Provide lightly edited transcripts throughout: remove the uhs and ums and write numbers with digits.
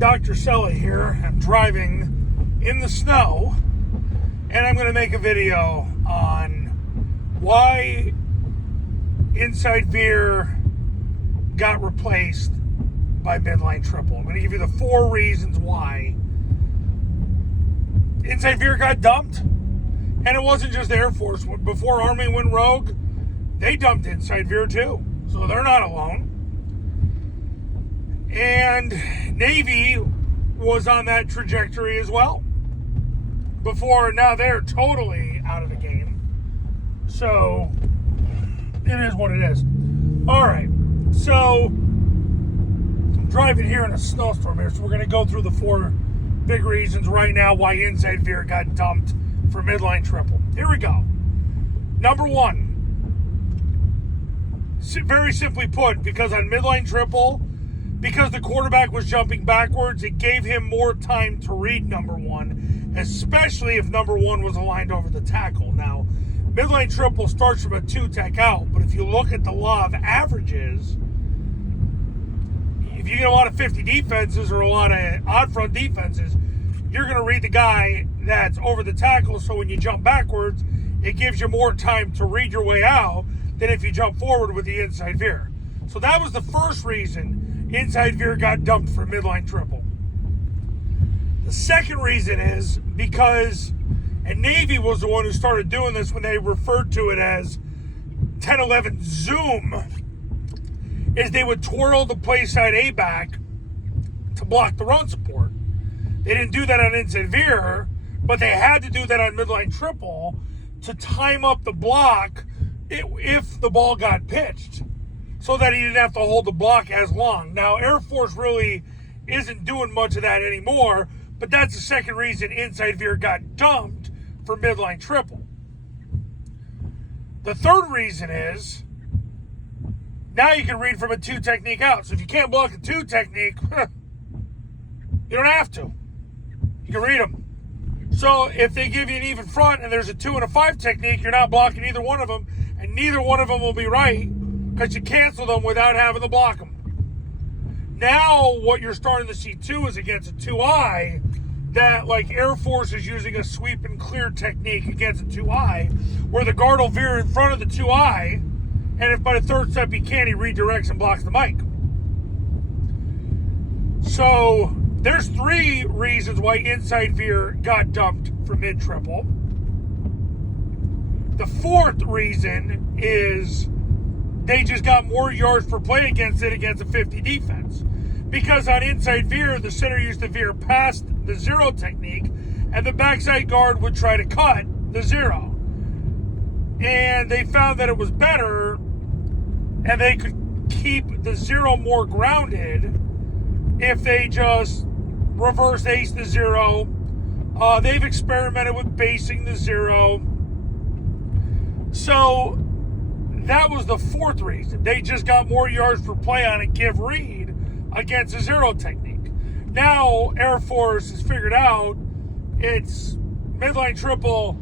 Dr. Sully here. I'm driving in the snow, and I'm going to make a video on why Inside Veer got replaced by Midline Triple. I'm going to give you the 4 reasons why Inside Veer got dumped. And it wasn't just the Air Force. Before Army went rogue, they dumped Inside Veer too. So they're not alone. And Navy was on that trajectory as well. Now they're totally out of the game. So it is what it is. All right. So I'm driving here in a snowstorm here. So we're going to go through the 4 big reasons right now why Inside Veer got dumped for Midline Triple. Here we go. Number 1, very simply put, because on Midline Triple, because the quarterback was jumping backwards, it gave him more time to read number 1, especially if number 1 was aligned over the tackle. Now, Midline Triple starts from a 2-tech out, but if you look at the law of averages, if you get a lot of 50 defenses or a lot of odd front defenses, you're going to read the guy that's over the tackle, so when you jump backwards, it gives you more time to read your way out than if you jump forward with the Inside Veer. So that was the first reason Inside Veer got dumped for Midline Triple. The second reason is because, and Navy was the one who started doing this when they referred to it as 10-11 zoom, is they would twirl the play side A back to block the run support. They didn't do that on Inside Veer, but they had to do that on Midline Triple to time up the block if the ball got pitched, so that he didn't have to hold the block as long. Now, Air Force really isn't doing much of that anymore, but that's the second reason Inside Veer got dumped for Midline Triple. The third reason is, now you can read from a 2 technique out. So if you can't block a 2 technique, you don't have to. You can read them. So if they give you an even front and there's a 2 and a 5 technique, you're not blocking either one of them, and neither one of them will be right because you cancel them without having to block them. Now what you're starting to see too is against a 2-eye, that like Air Force is using a sweep and clear technique against a 2-eye, where the guard will veer in front of the 2-eye, and if by the third step he can, he redirects and blocks the mic. So there's 3 reasons why Inside Veer got dumped for mid-triple. The 4th reason is they just got more yards per play against a 50 defense. Because on Inside Veer, the center used to veer past the 0 technique, and the backside guard would try to cut the 0. And they found that it was better, and they could keep the 0 more grounded if they just reverse ace the 0. They've experimented with basing the 0. So that was the 4th reason. They just got more yards per play on a give read against a 0 technique. Now Air Force has figured out it's Midline Triple.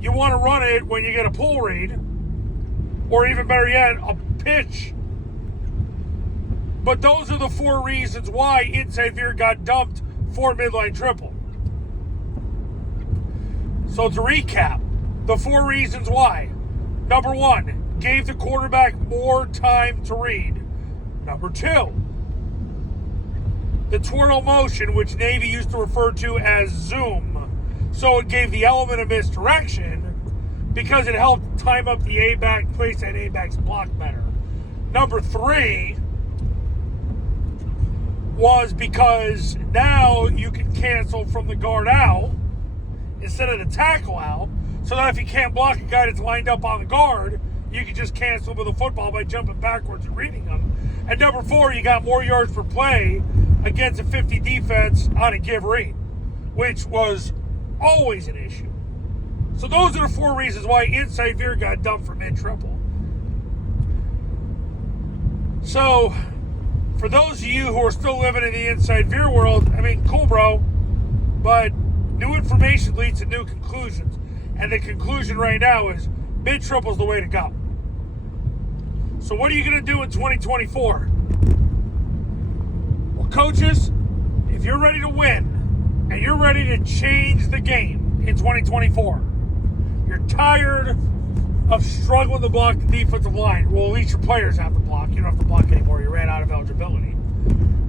You want to run it when you get a pull read, or even better yet, a pitch. But those are the 4 reasons why Inside Veer got dumped for Midline Triple. So to recap, the 4 reasons why. Number 1, gave the quarterback more time to read. Number 2, the twirl motion, which Navy used to refer to as zoom. So it gave the element of misdirection because it helped time up the A-back, place that A-back's block better. Number 3 was because now you can cancel from the guard out instead of the tackle out, so that if you can't block a guy that's lined up on the guard, you can just cancel with a football by jumping backwards and reading them. And number 4, you got more yards per play against a 50 defense on a give read, which was always an issue. So those are the 4 reasons why Inside Veer got dumped for mid-triple. So for those of you who are still living in the Inside Veer world, I mean, cool, bro, but new information leads to new conclusions. And the conclusion right now is mid-triple is the way to go. So what are you going to do in 2024? Well, coaches, if you're ready to win and you're ready to change the game in 2024, you're tired of struggling to block the defensive line. Well, at least your players have to block. You don't have to block anymore. You ran out of eligibility.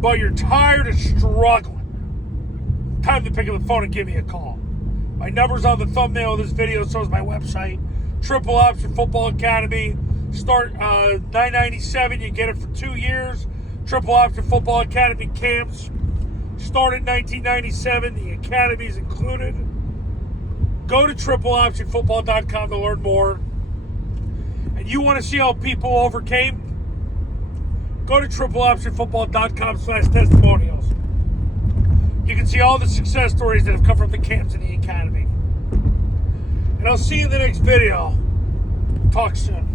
But you're tired of struggling. Time to pick up the phone and give me a call. My number's on the thumbnail of this video, so is my website. Triple Option Football Academy. Start $9.97. You get it for 2 years. Triple Option Football Academy camps started in 1997. The academy's included. Go to tripleoptionfootball.com to learn more. And you want to see how people overcame? Go to tripleoptionfootball.com/testimonials. You can see all the success stories that have come from the camps in the academy. And I'll see you in the next video. Talk soon.